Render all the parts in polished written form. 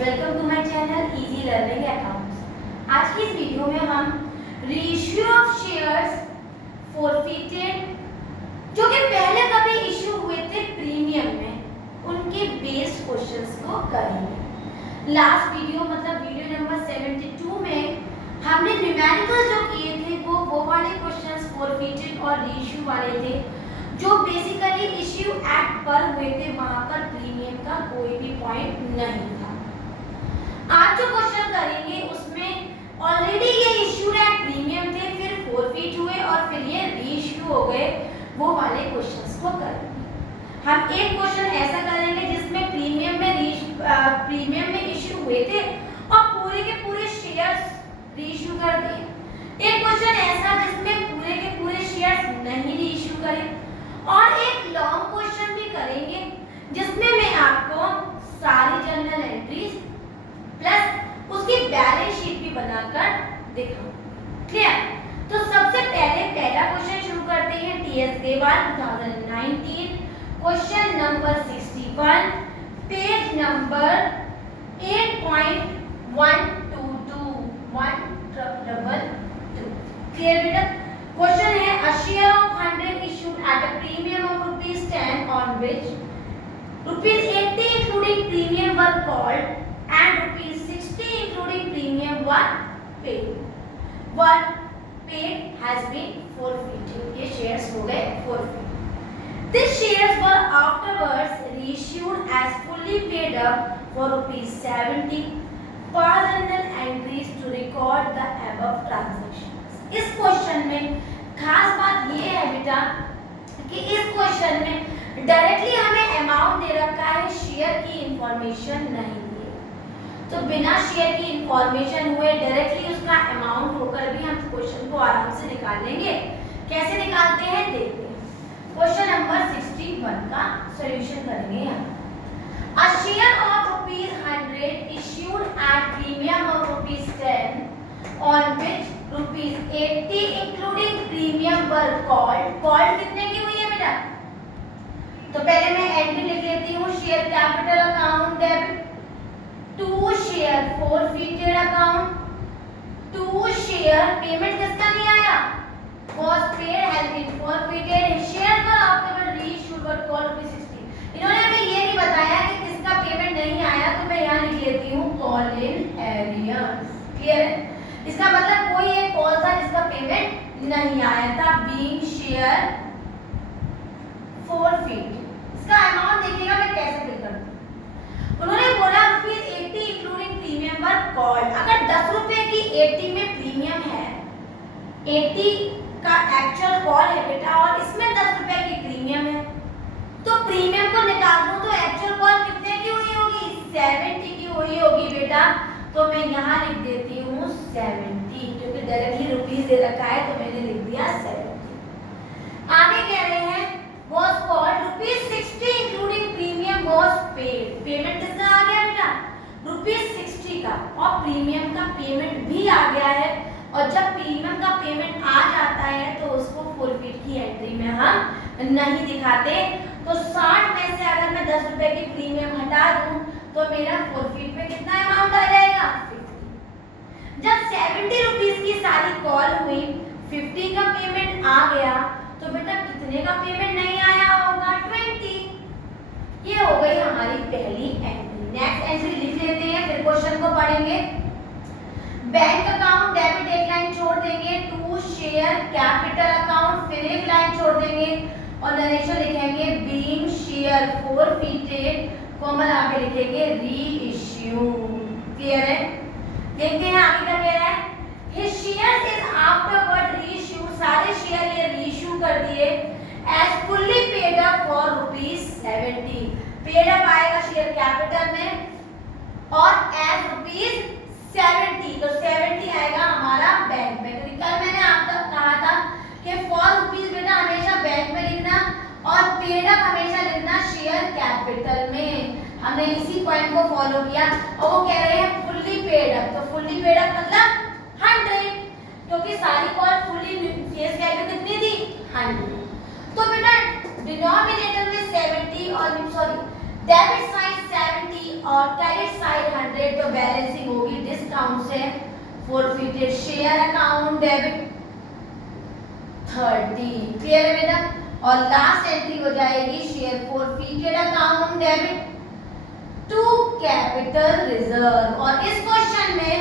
Welcome to my channel easy learning accounts. आज की इस वीडियो में हम रेशियो ऑफ शेयर्स फॉरफिटेड जो कि पहले कभी इशू हुए थे प्रीमियम में, उनके बेस्ड क्वेश्चंस को करेंगे। लास्ट वीडियो मतलब वीडियो नंबर 72 में हमने न्यूमेरिकल जो किए थे वो वाले क्वेश्चंस फॉरफिटेड और रेशियो वाले थे जो बेसिकली इश्यू एक्ट पर हुए थे, वहां पर प्रीमियम का कोई भी पॉइंट नहीं था। आज जो क्वेश्चन करेंगे उसमें ऑलरेडी ये इश्यू एक्ट प्रीमियम थे, फिर फॉरफिट हुए और फिर ये रीइश्यू हो गए, वो वाले क्वेश्चंस को करेंगे। हम एक क्वेश्चन ऐसा करेंगे जिसमें प्रीमियम में इश्यू हुए थे और पूरे के पूरे शेयर्स रीइश्यू कर दिए। एक क्वेश्चन ऐसा जिसमें पूरे के पूरे शेयर्स नहीं रीइश्यू करे, और एक लॉन्ग क्वेश्चन भी करेंगे जिसमें मैं आपको सारी जर्नल एंट्रीज प्लस उसकी बैलेंस शीट भी बनाकर दिखाऊंगा। क्लियर? तो सबसे पहले पहला क्वेश्चन शुरू करते हैं TSK1 2019 question number 61 page number 8.122 clear बेटा? क्वेश्चन है a share of 100 issued at a premium of ₹10 on which ₹80 including premium were called and ₹60 including premium were paid. What paid has been forfeited. ये shares हो गए forfeit. These shares were afterwards reissued as fully paid up for ₹70 per journal entries to record the above transactions. इस question में खास बात ये है बेटा कि इस क्वेश्चन में डायरेक्टली हमें अमाउंट दे रखा है, शेयर की इंफॉर्मेशन नहीं दी है। तो बिना शेयर की इंफॉर्मेशन हुए डायरेक्टली उसका अमाउंट होकर भी हम क्वेश्चन को आराम से निकाल लेंगे। कैसे निकालते हैं देखते हैं। क्वेश्चन नंबर 61 का सॉल्यूशन करेंगे यहाँ। A share of ₹100 issued at premium of ₹10 on which ₹80 including premium were called कितने की हुई है बेटा? तो पहले मैं एंट्री लिख लेती हूँ, share capital account debit to share forfeited account to share payment किसका नहीं आया was paid has been forfeited share पर आफ्टरवर्ड रीइश्यूड वर कॉल्ड ₹60। इन्होंने हमें ये नहीं बताया कि किसका पेमेंट नहीं आया, तो मैं यहाँ लिख लेती हूँ कॉल इन एरियर्स। क्लियर है? इसका मतलब कोई एक कॉल था जिसका पेमेंट नहीं आया था, बीइंग शेयर फॉरफिट। इसका अमाउंट देखिएगा मैं कैसे फिल करती हूँ। उन्होंने बोला ₹80 इंक्लूडिंग प्रीमियम वर कॉल्ड। अगर 10 रुपए की 80 में प्रीमियम है, 80 का एक्चुअल कॉल है बेटा और इसमें 10 रुपए की प्रीमियम है, तो प्रीमियम को निकाल दूं तो एक्चुअल कॉल कितने की हुई होगी? 70 की हुई होगी बेटा। तो मैं यहाँ लिख देती हूँ 70, क्योंकि डायरेक्टली रुपीस दे रखा है तो मैंने लिख दिया 70। आगे कह रहे हैं was called ₹60 including premium was paid। Payment कितना आ गया बेटा? ₹60 का, और प्रीमियम का पेमेंट भी आ गया है। और जब प्रीमियम का पेमेंट आ जाता है तो उसको फॉरफिट की एंट्री में हम नहीं दिखाते। तो 60 में से अगर मैं 10 रुपए की प्रीमियम हटा दूं तो मेरा फॉरफिट में कितना अमाउंट आ जाएगा? 50। जब 70 रुपीस की सारी कॉल हुई, 50 का पेमेंट आ गया, तो बेटा कितने का पेमेंट नहीं आया होगा? 20। ये हो गई हमारी पहली एंट्री। नेक्स्ट एंट्री लिख लेते हैं, फिर क्वेश्चन को पढ़ेंगे। बैंक अकाउंट डेबिट एक लाइन छोड़ देंगे, टू शेयर कैपिटल अकाउंट फिर एक लाइन छोड़ देंगे और नरेशन लिखेंगे बीइंग शेयर फॉरफिटेड कॉमन आगे लिखेंगे रीइश्यू। क्लियर है? देखते हैं आगे क्या कह रहा है। His shares is afterward reissued, सारे शेयर ये रीइश्यू कर दिए as fully paid up for ₹70। Paid up आएगा शेयर कैपिटल में और as ₹70, तो 70 आएगा हमारा बैंक में। क्योंकि कल मैंने आपको कहा था कि ₹4 बेटा हमेशा बैंक में लिखना और पेड अप हमेशा लिखना शेयर कैपिटल में। हमने इसी पॉइंट को फॉलो किया और वो कह रहे हैं फुल्ली पेड अप। तो फुल्ली पेड अप मतलब 100, क्योंकि सारी कॉल फुल्ली फेस वैल्यू कितनी थी? 100। तो बेटा डिनोमिनेटर में 70 और डेबिट साइड 70 और क्रेडिट साइड 100, तो बैलेंसिंग होगी डिस्काउंट से। Forfeited share account debit 30, clear है बेटा। और लास्ट एंट्री हो जाएगी share forfeited account debit to capital reserve. और इस क्वेश्चन में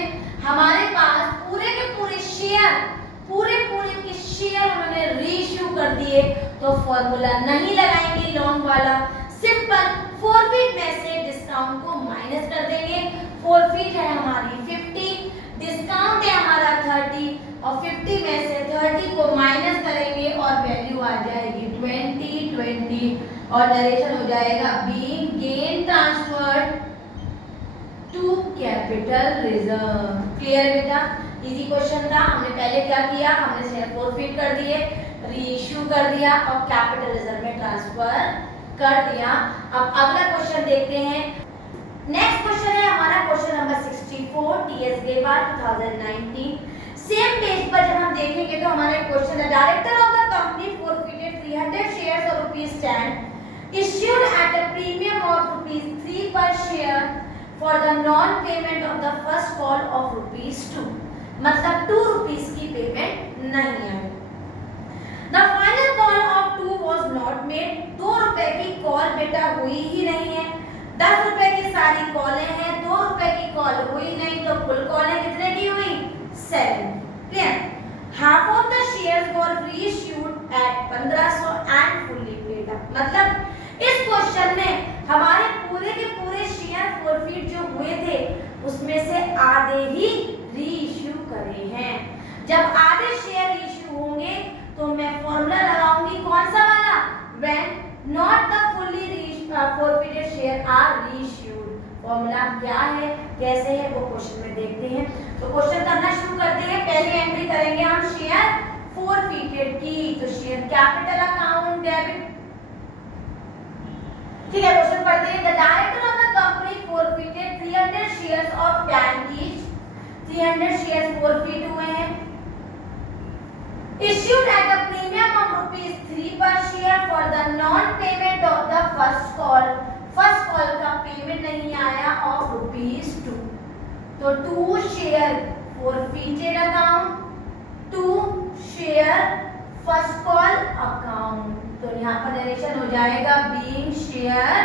हमारे पास पूरे के पूरे शेयर के शेयर उन्होंने रीइश्यू कर दिए, तो फॉर्मूला नहीं लगाएंगे लॉन्ग वाला, सिंपल फॉरफिट में से डिस्काउंट को माइनस कर देंगे। फॉरफिट है हमारी 50, डिस्काउंट है हमारा 30, और 50 में से 30 को माइनस करेंगे और वैल्यू आ जाएगी 20 और नरेशन हो जाएगा being gain transferred to capital reserve. Clear है बेटा, इजी क्वेश्चन था। हमने पहले क्या किया, हमने शेयर फॉरफिट कर दिए, रीइश्यू कर दिया और कैपिटल रिजर्व में ट्रांसफर कर दिया। अब अगला क्वेश्चन देखते हैं। नेक्स्ट क्वेश्चन है हमारा question number 64 TS Grewal 2019। Same page पर जब हम देखेंगे तो हमारा क्वेश्चन है director of the company forfeited 300 shares of ₹10 issued at a premium of ₹3 per share for the non payment of the first call of ₹2, मतलब ₹2 की पेमेंट नहीं आई। The final call of 2 was not made, ₹2 की call बेटा हुई ही नहीं है। ₹10 की सारी कॉलें हैं, ₹2 की कॉल हुई नहीं, तो कुल कॉलें कितने की हुई 7। Clear. Half of the shares were reissued at 1500 and fully paid up, मतलब इस क्वेश्चन में हमारे पूरे के पूरे शेयर फॉरफिट जो हुए थे उसमें से आधे ही रीइश्यू करे हैं। जब आधे शेयर रीइश्यू होंगे तो मैं फॉर्मूला लगाऊंगी कौन सा वाला, when not the fully forfeited share are reissued. Formula क्या है, कैसे है, वो क्वेश्चन में देखते हैं। तो क्वेश्चन करना शुरू करते हैं। पहले एंट्री करेंगे हम शेयर फॉरफिटेड की, तो शेयर कैपिटल अकाउंट डेबिट। ठीक है, क्वेश्चन पढ़ते हैं। The director of the company forfeited 300 shares of 10 each, 300 shares forfeit हुए हैं। Issued at a premium of ₹3 per share for the non-payment of the first call. First call का payment नहीं आया of ₹2, तो 2 share forfeited account, 2 share first call account, तो यहाँ पर narration हो जाएगा being share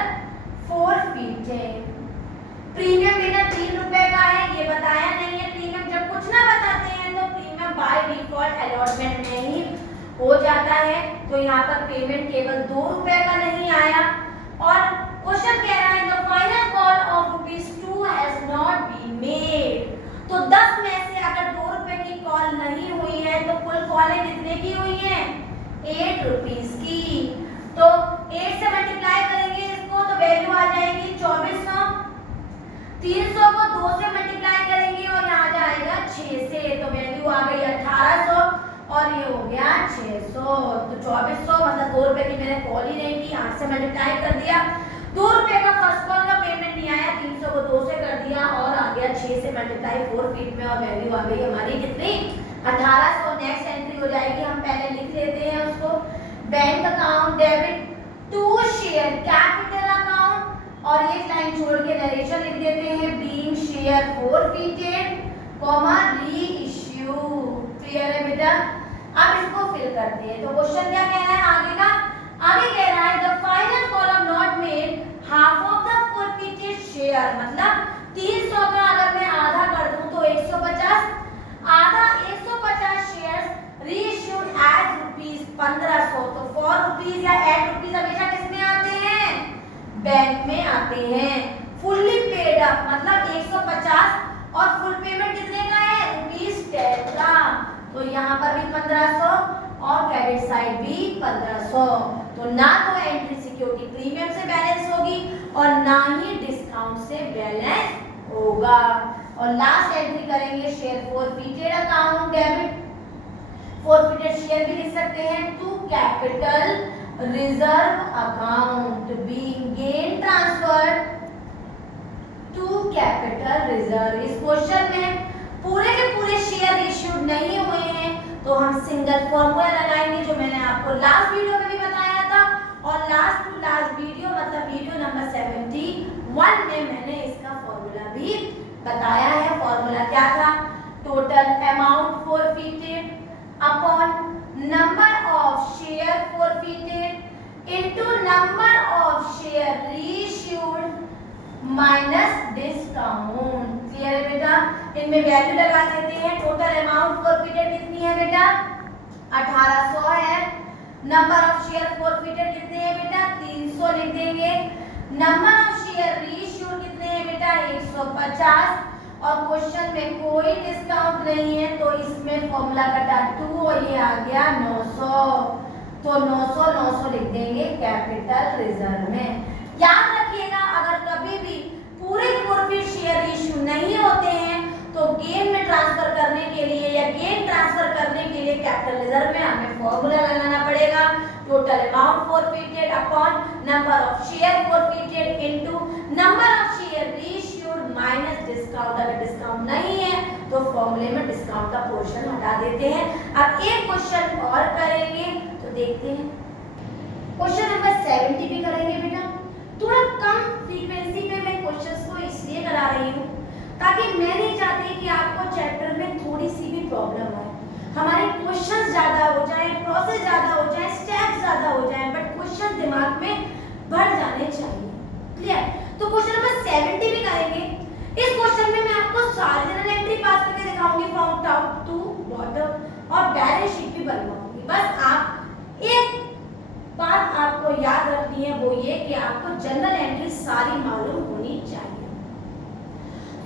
forfeited। प्रीमियम बेटा ₹3 का है, ये बताया नहीं है। प्रीमियम जब कुछ ना बताते हैं तो प्रीमियम बाय डिफॉल्ट अलॉटमेंट में ही हो जाता है, तो यहाँ पर पेमेंट केवल ₹2 का नहीं आया। और क्वेश्चन कह रहा है the final call of ₹2 has not been made, तो 10 में से अगर ₹2 की कॉल नहीं हुई है तो कुल कॉलें कितने की हुई हैं, ₹8 की। तो 8 से मल्टीप्लाई करेंगे इसको तो वैल्यू आ जाएगी 2400। 300 को 2 से मल्टीप्लाई करेंगे और यहाँ जाएगा 6 से, तो वैल्यू आ गई 1800 और ये हो गया 600। तो 2400 मतलब ₹2 की मैंने कॉल ही नहीं की, 8 से मल्टीप्लाई कर दिया। ₹2 का फर्स्ट कॉल का पेमेंट नहीं आया, 300 को 2 से कर दिया और आ गया 6 से मल्टीप्लाई फॉरफिट में, और वैल्यू आ गई हमारी कितनी 1800। नेक्स्ट एंट्री हो जाएगी, हम पहले लिख लेते हैं उसको। Bank account debit to share capital account, और एक लाइन छोड़ के नरेशन लिख देते हैं being share forfeited comma reissue. Clear है बेटा। अब इसको फिल करते हैं। तो क्वेश्चन क्या कह रहा है आगे का, आगे कह रहा है the final column not made half of the forfeited share, मतलब 300 का अगर मैं आधा कर दूं तो 150, आधा 150 शेयर्स रीइश्यूड एज ₹1500, तो ₹4 या ₹8 हमेशा किसमें आते हैं, बैंक में आते हैं। फुल्ली पेड अप मतलब 150 और फुल पेमेंट कितने का है, ₹10 का, तो यहाँ पर भी 1500 और क्रेडिट साइड भी 1500, तो ना तो एंट्री सिक्योरिटी प्रीमियम से बैलेंस होगी और ना ही डिस्काउंट से बैलेंस होगा। और लास्ट एंट्री करेंगे share forfeited account debit, forfeited share भी लिख सकते हैं, to capital reserve account being gain transferred to capital reserve. इस क्वेश्चन में पूरे के पूरे शेयर इश्यूड नहीं हुए हैं, तो हम सिंगल फॉर्मूला लगाएंगे जो मैंने आपको लास्ट वीडियो में भी बताया था, और लास्ट टू लास्ट वीडियो मतलब वीडियो नंबर 71 में मैंने इसका फॉर्मूला भी बताया है। फॉर्मूला क्या था? Total amount forfeited upon number of share forfeited into number of share reissued minus discount. Clear है बेटा? इनमें वैल्यू लगा देते हैं। टोटल अमाउंट फॉरफिटेड कितनी है बेटा? 1800 है। नंबर ऑफ शेयर फॉरफिटेड कितने हैं बेटा? 300 लिख देंगे। नंबर ऑफ शेयर रीइश्यूड कितने हैं बेटा? 150। और क्वेश्चन में कोई डिस्काउंट नहीं है तो इसमें फॉर्मूला कटा 2 और ये आ गया 900। तो 900 900 लिख देंगे कैपिटल रिजर्व में। याद रखिएगा अगर कभी भी पूरे फॉरफिट शेयर इशू नहीं होते हैं तो गेन में ट्रांसफर करने के लिए या गेन ट्रांसफर करने के लिए कैपिटल रिजर्व में हमें फॉर्मूला लगाना पड़ेगा। Total amount forfeited upon number of share forfeited into number of share reissued minus discount. अगर डिस्काउंट नहीं है तो फॉर्मूले में डिस्काउंट का पोर्शन हटा देते हैं। अब एक क्वेश्चन और करेंगे तो देखते हैं। क्वेश्चन नंबर 70 भी करेंगे बेटा। थोड़ा कम फ्रीक्वेंसी पे मैं क्वेश्चंस को इसलिए करा रही हूँ ताकि मैं नहीं चाहती कि आपको चैप्टर में थोड़ी सी भी प्रॉब्लम आए। हमारे क्वेश्चंस ज्यादा हो जाए, प्रोसेस ज्यादा हो जाए, स्टेप्स ज्यादा हो जाए, बट क्वेश्चन दिमाग में भर जाने चाहिए। क्लियर? तो क्वेश्चन नंबर 70 भी करेंगे। इस क्वेश्चन में मैं आपको सारी जनरल एंट्री पास करके दिखाऊंगी फ्रॉम टॉप टू बॉटम और बैलेंस शीट भी बनवाऊंगी। बस आप एक बात आपको याद रखनी है वो ये कि आपको जनरल एंट्री सारी मालूम होनी चाहिए।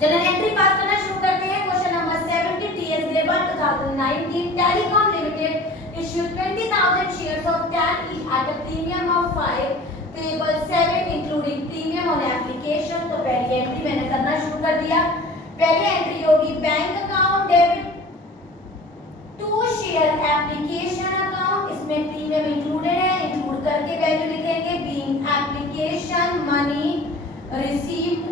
जनरल एंट्री पास करना शुरू करते हैं। Question number 70 TS Global 2019 Telecom Limited issued 20,000 shares of TAN each at a premium of 5 payable 7 including premium on application। तो पहली एंट्री मैंने करना शुरू कर दिया। पहली एंट्री होगी bank account debit to share application account. इसमें प्रीमियम इंक्लूडेड है, इंक्लूड करके वैल्यू लिखेंगे। Being application money received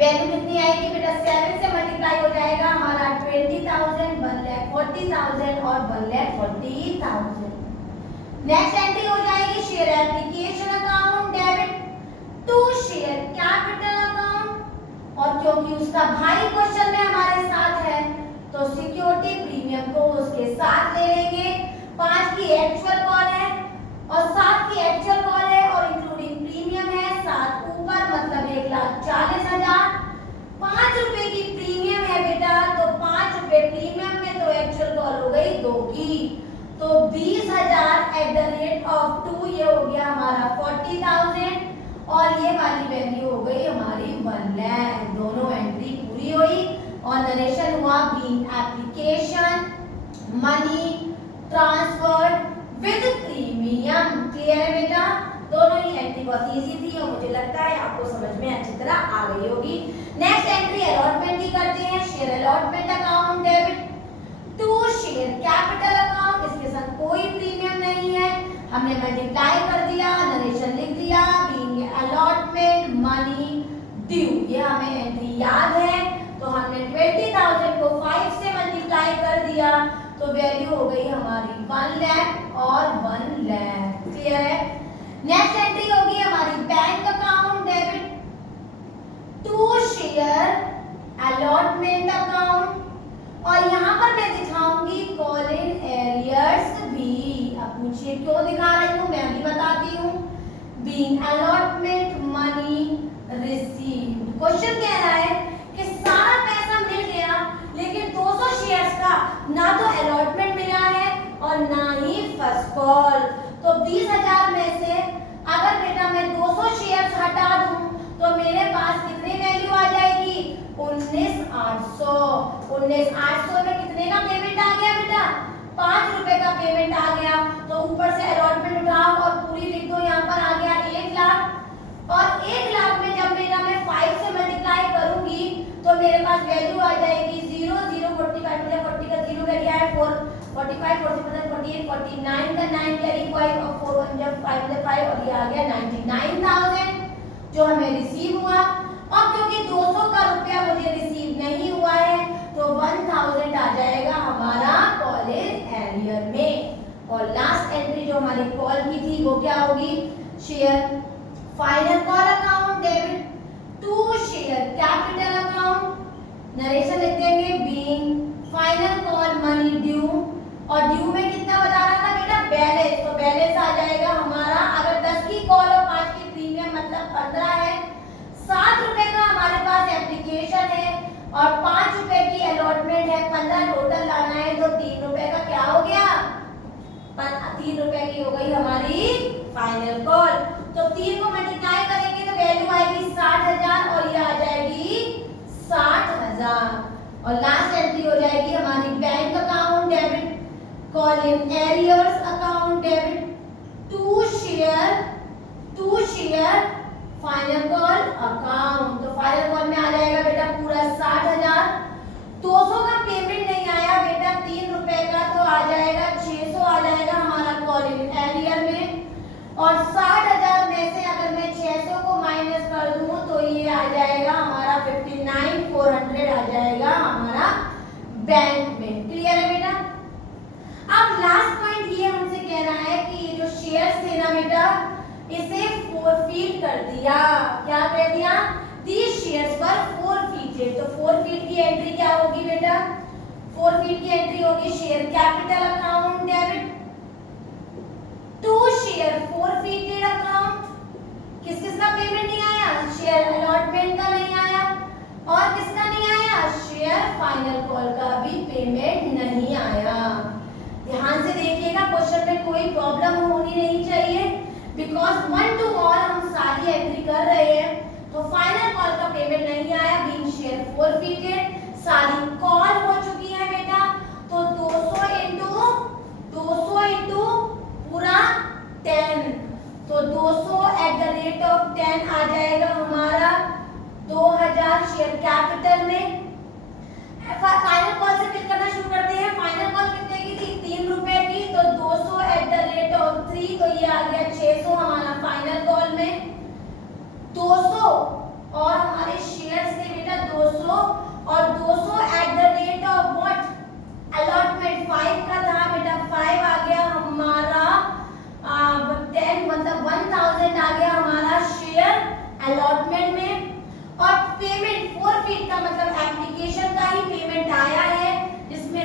value कितनी आएगी बेटा? 7 से मल्टीप्लाई हो जाएगा हमारा 20,000 1,40,000 और 1,40,000। नेक्स्ट एंट्री हो जाएगी share application account debit to share capital account. और क्योंकि उसका भाई क्वेश्चन में हमारे साथ है तो सिक्योरिटी प्रीमियम को उसके साथ ले लेंगे। 5 की एक्चुअल कॉल है और 7 की एक्चुअल कॉल है और इंक्लूडिंग प्रीमियम है। 7 ऊपर मतलब 1,40,000। 5 रुपए की प्रीमियम है बेटा तो 5 रुपए प्रीमियम में तो एक्चुअल कॉल हो गई 2 की तो 20,000 एट द रेट ऑफ 2 ये हो गया हमारा 40,000 और ये वाली वैल्यू हो गई हमारी 1 लाख। दोनों एंट्री पूरी हुई और नरेशन हुआ being application money transferred with premium. Clear है बेटा? दोनों ही एंट्री बहुत इजी थी और मुझे लगता है आपको समझ में अच्छी तरह आ गई होगी। नेक्स्ट एंट्री अलॉटमेंट की करते हैं। Share allotment account debit to share capital account. इसके साथ कोई प्रीमियम नहीं है, हमने मल्टीप्लाई कर दिया, नरेशन लिख दिया। बीइंग अलॉटमेंट मनी ड्यू ये हमें एंट्री याद है तो हमने 20,000 को 5 से मल्टीप्लाई कर दिया तो वैल्यू हो गई हमारी 1 लाख और 1 लाख। क्लियर है? नेक्स्ट एंट्री होगी हमारी bank account debit to share allotment account और यहाँ पर मैं दिखाऊंगी कॉल इन एरियर्स भी। अब पूछिए क्यों दिखा रही हूँ, मैं भी बताती हूँ। Being allotment money received question कह रहा है कि सारा पैसा मिल गया लेकिन 200 शेयर्स का ना तो अलॉटमेंट मिला है और ना ही फर्स्ट कॉल। तो 20,000 में से अगर बेटा मैं 200 शेयर्स हटा दूं तो मेरे पास कितनी वैल्यू आ जाएगी? 19,800। 19,800 में कितने का पेमेंट आ गया बेटा? 5 रुपए का पेमेंट आ गया। तो ऊपर से अलॉटमेंट उठाओ और पूरी लिख दो। यहाँ पर आ गया 1 लाख और 1 लाख में जब बेटा मैं 5 से मल्टीप्लाई करूंगी तो मेरे पास वैल्यू आ जाएगी 0 0 45 में 40 का 0 का क्या है 4 45 40 48 49 का 9 कैरी 5 और 4 1 जब 5 में 5 और ये आ गया 99,000 जो हमें रिसीव हुआ। और क्योंकि 200 का रुपया मुझे रिसीव नहीं हुआ है तो 1,000 आ जाएगा हमारा कॉलेज एरियर में। और लास्ट एंट्री जो जो हमारी कॉल की थी वो क्या होगी, share. Final call account debit to share capital account, narration लिख देंगे being final call money due, और ड्यू में कितना बता रहा था बेटा, बैलेंस, तो बैलेंस आ जाएगा हमारा, अगर 10 की कॉल और 5 की प्रीमियम मतलब 15 है, 7 रुपए का हमारे पास एप्लीकेशन है और 5 रुपए की अलॉटमेंट है, 15 टोटल लाना है, तो 3 रुपए का क्या हो गया, 3 रुपए की हो गई हमारी फाइनल कॉल। तो 3 को मल्टीप्लाई करेंगे तो वैल्यू आएगी 60,000 और ये आ जाएगी 60,000, और लास्ट एंट्री हो जाएगी हमारी bank account debit call in arrears account debit to share final call account. तो फाइनल कॉल में आ जाएगा बेटा पूरा 60,000, 200 का पेमेंट नहीं आया बेटा 3 रुपए का, तो आ जाएगा 600 आ जाएगा हमारा कॉल इन एरियर में, और 60,000 में से अगर मैं 600 को माइनस कर दूं तो ये आ जाएगा हमारा 59,400 आ जाएगा हमारा बैंक में। क्लियर है बेटा। अब लास्ट पॉइंट ये हमसे कह रहा है कि ये जो शेयर्स थे ना बेटा, इसे फोरफीट कर दिया। क्या कह दिया, these shares were forfeited। तो फोरफीट की एंट्री क्या होगी बेटा, फोरफीट की एंट्री होगी share capital account debit to share forfeited account. किस किस का पेमेंट नहीं आया, शेयर अलॉटमेंट का नहीं आया, और किसका नहीं आया, शेयर फाइनल कॉल का भी पेमेंट नहीं आया। ध्यान से देखिएगा, क्वेश्चन में कोई प्रॉब्लम होनी नहीं चाहिए, बिकॉज 1 to all हम सारी एंट्री कर रहे हैं। तो फाइनल कॉल का पेमेंट नहीं आया, बीइंग शेयर फोरफीटेड, सारी कॉल हो चुकी है बेटा, तो 200 इंटू पूरा 10, तो 200 एट द रेट ऑफ 10 आ जाएगा हमारा 2000 शेयर कैपिटल में। फाइनल कॉल से फिल करना शुरू करते हैं। फाइनल कॉल कितने की थी, 3 रुपए की, तो 200 एट द रेट ऑफ 3, तो ये आ गया 600 हमारा फाइनल कॉल में। 200 और हमारे शेयर्स थे बेटा 200, और 200 at the rate of what, allotment 5 का था बेटा, 5 आ गया हमारा 10 मतलब 1000 आ गया हमारा शेयर अलॉटमेंट में, और पेमेंट फोरफीट का मतलब एप्लीकेशन का ही पेमेंट आया है, जिसमें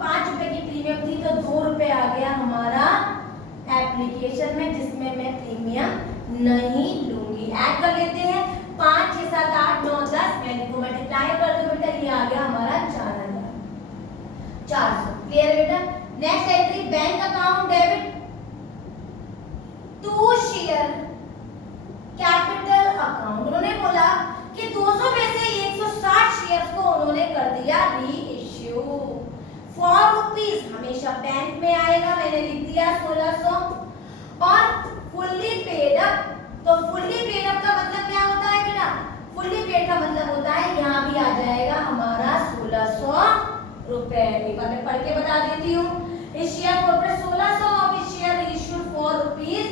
5 रुपए की प्रीमियम थी, तो 2 रुपए आ गया हमारा एप्लीकेशन में, जिसमें मैं प्रीमियम नहीं लूंगी। ऐड कर लेते हैं, 5 6 7 8 9 10, मैं इनको मल्टीप्लाई कर दूं बेटा, ये आ गया हमारा 4,400। क्लियर है बेटा। Next entry bank account debit to share capital account. उन्होंने बोला कि 200 में से 160 शेयर्स को उन्होंने कर दिया री इश्यू फॉर रुपीस, हमेशा बैंक में आएगा, मैंने लिख दिया 1600, और फुल्ली पेड अप। तो फुल्ली पेड अप का मतलब क्या होता है बेटा, फुल्ली पेड का मतलब होता है यहाँ भी आ जाएगा हमारा 1600 रुपए। एक बार मैं पढ़ के बता देती हूँ, इस शेयर को 1600 of share issued for rupees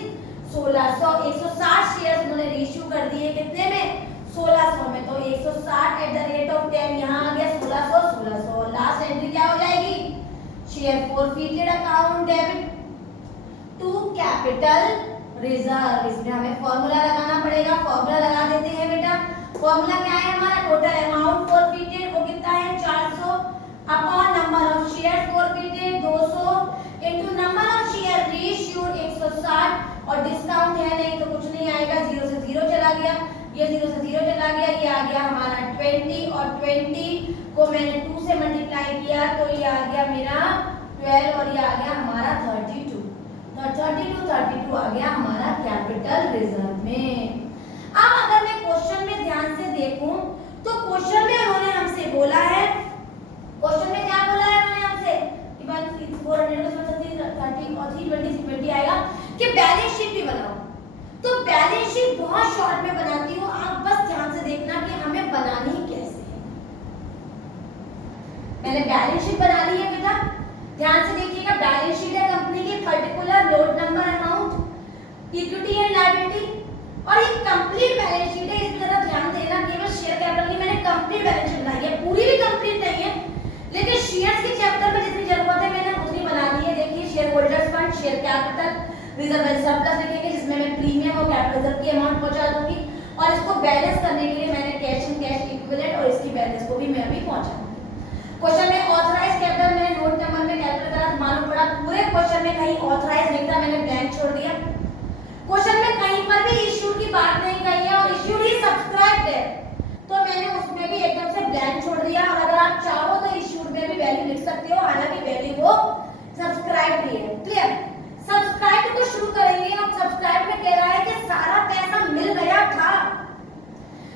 1600, 160 shares उन्होंने रीइश्यू कर दिए कितने में, 1600 में, तो 160 एट द रेट ऑफ 10 यहाँ आ गया 1600। लास्ट एंट्री क्या हो जाएगी, share forfeited account debit to capital reserve. इसमें हमें फॉर्मूला लगाना पड़ेगा, फॉर्मूला लगा देते हैं बेटा। फॉर्मूला क्या है हमारा, टोटल अमाउंट फोरफीटेड वो कितना है 400 upon number of share forfeited 200 into number of share reissued 160, और डिस्काउंट है नहीं तो कुछ नहीं आएगा, 0 से 0 चला गया, ये 0 से 0 चला गया, ये आ गया हमारा 20, और 20 को मैंने 2 से मल्टीप्लाई किया तो ये आ गया मेरा 12, और ये आ गया हमारा 32, तो 32 आ गया हमारा कैपिटल रिजर्व में। अब अगर मैं क्वेश्चन में ध्यान से देखूं तो क्वेश्चन में उन्होंने हमसे बोला है, क्वेश्चन में क्या बोला है उन्होंने हमसे कि 430 और 320 आएगा कि बैलेंस शीट भी बनाओ। तो बैलेंस शीट बहुत शॉर्ट में बनाती हूँ, आप बस ध्यान से देखना कि हमें बनानी कैसे है। मैंने बैलेंस शीट बना ली है बेटा, ध्यान से देखिएगा। बैलेंस शीट है कंपनी की, particular load number amount equity and liability, और ये कंप्लीट बैलेंस शीट है, इस तरह ध्यान देना। केवल शेयर कैपिटल की मैंने कंप्लीट बैलेंस शीट बनाई है, पूरी भी कंप्लीट नहीं है, लेकिन शेयर्स के चैप्टर में जितनी जरूरत है मैंने उतनी बना दी है। देखिए share holders fund, share capital, reserve and surplus लिखेंगे जिसमें मैं प्रीमियम और कैपिटल रिजर्व की अमाउंट पहुंचा दूंगी, और इसको बैलेंस करने के लिए मैंने कैश एंड कैश इक्विवेलेंट और इसकी बैलेंस को भी मैं अभी पहुंचा दूंगी। क्वेश्चन में ऑथराइज कैपिटल मैंने नोट नंबर में कैलकुलेट करा, मालूम पड़ा पूरे क्वेश्चन में कहीं ऑथराइज नहीं था, मैंने ब्लैंक छोड़ दिया। क्वेश्चन में कहीं पर भी इश्यूड की बात नहीं कही है और इश्यूड ही सब्सक्राइब्ड है, तो मैंने उसमें भी एकदम से ब्लैंक छोड़ दिया। और अगर आप चाहो तो इश्यूड में भी वैल्यू लिख सकते हो, हालांकि वैल्यू वो सब्सक्राइब भी है। क्लियर? सब्सक्राइब को शुरू करेंगे। अब सब्सक्राइब में कह रहा है कि सारा पैसा मिल गया था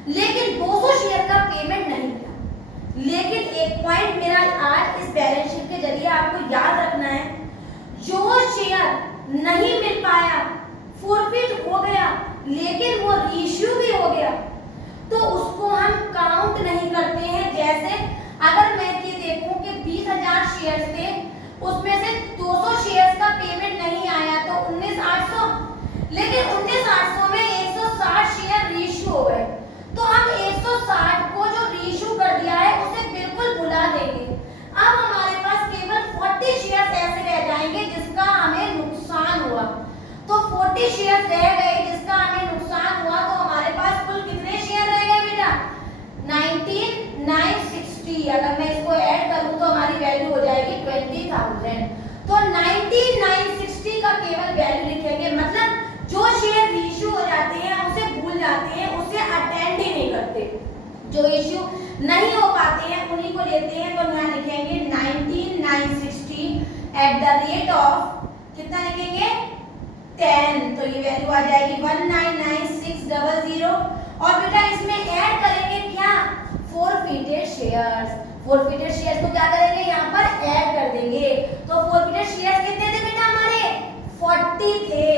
लेकिन 200 शेयर का पेमेंट नहीं मिला। लेकिन एक पॉइंट मेरा आज इस बैलेंस शीट के जरिए आपको याद रखना है, जो शेयर नहीं मिल पाया, फॉरफिट हो गया, लेकिन वो रीइश्यू भी हो गया, तो उसको हम काउंट नहीं करते हैं। जैसे अगर मैं ये देखूं कि 20,000 शेयर्स थे, उसमें से 200 शेयर्स का पेमेंट नहीं आया तो 19,800, लेकिन 19,800 में 160 शेयर रीइश्यू हो गए, तो हम 160 को जो रीइश्यू कर दिया है उसे बिल्कुल भुला देंगे। अब हमारे पास केवल 40 शेयर्स ऐसे रह जाएंगे जिसका हमें नुकसान हुआ। तो 40 शेयर्स रह गए जिसका हमें नुकसान हुआ, तो हमारे पास कुल कितने शेयर रह गए बेटा? 19,960। अगर मैं इसको ऐड करूं तो हमारी वैल्यू हो जाएगी 20,000। तो 19,960 का केवल वैल्यू लिखेंगे, मतलब जो शेयर रीइश्यू हो जाते हैं उसे भूल जाते हैं, उसे अटेंड ही नहीं करते। जो इश्यू नहीं हो पाते हैं उन्हीं को लेते हैं। तो यहाँ लिखेंगे 19,960 एट द रेट ऑफ, कितना लिखेंगे? 10। तो ये वैल्यू आ जाएगी 19,96000। और बेटा इसमें ऐड करेंगे क्या? Forfeited shares. फॉरफिटेड शेयर्स को क्या करेंगे? यहाँ पर ऐड कर देंगे। तो फॉरफिटेड शेयर्स कितने थे बेटा? हमारे 40 थे।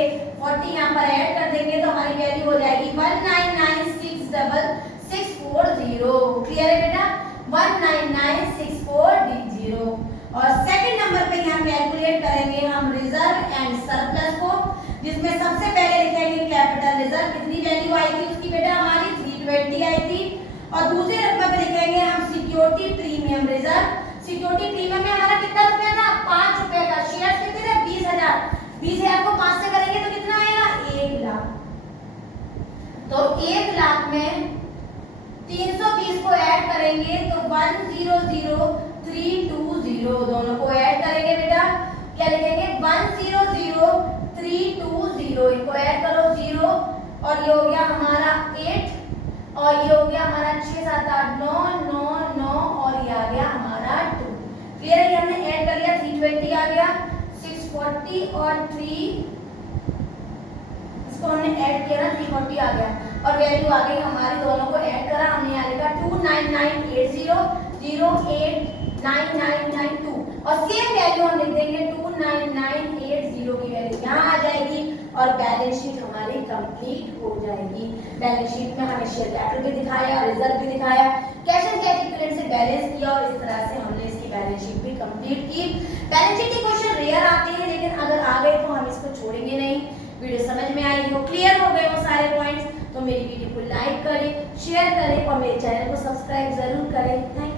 40 यहाँ पर ऐड कर देंगे तो हमारी वैल्यू हो जाएगी 19,960,640। क्लियर है बेटा? 19,960। और सेकंड नंबर पे यहाँ कैलकुलेट करेंगे हम रिजर्व एंड सरप्लस को, जिसमें सबसे पहले लिखेंगे कैपिटल रिजर्व। कितनी वैल्यू आई थी उसकी बेटा? हमारी 320 आई थी। और दूसरे नंबर पे लिखेंगे हम security premium reserve. Security premium में हमारा कितना रुपया था? 5 रुपए का। शेयर कितने थे? 20,000। 20,000 को 5 से करेंगे तो कितना आएगा? 1 लाख। तो 1 लाख में 320 को ऐड करेंगे तो 100,320 दोनों को ऐड करेंगे बेटा। क्या लिखेंगे? 100,320। इनको ऐड करो 0, और ये हो गया हमारा 8, और ये हो गया हमारा 6 7 8 9 9 9, और ये आ गया हमारा 2। क्लियर है? हमने ऐड कर लिया, 320 आ गया, 640 और 3, इसको हमने ऐड किया ना, 340 आ गया, और वैल्यू आ गई हमारी। दोनों को ऐड करा हमने, यहाँ लिखा 29980,089,992, और सेम वैल्यू हम लिख देंगे 29980 की वैल्यू यहाँ आ जाएगी, और बैलेंस शीट हमारी कंप्लीट हो जाएगी। बैलेंस शीट में हमें शेयर कैपिटल भी दिखाया और रिजर्व भी दिखाया, कैश एंड कैश इक्विवेलेंट से बैलेंस किया, और इस तरह से हमने इसकी बैलेंस शीट भी कंप्लीट की। बैलेंस शीट के क्वेश्चन रेयर आते हैं, लेकिन अगर आ गए तो हम इसको छोड़ेंगे नहीं। वीडियो समझ में आई हो, क्लियर हो गए वो सारे पॉइंट्स, तो मेरी वीडियो को लाइक करें, शेयर करें और मेरे चैनल को सब्सक्राइब जरूर करें। Thank you.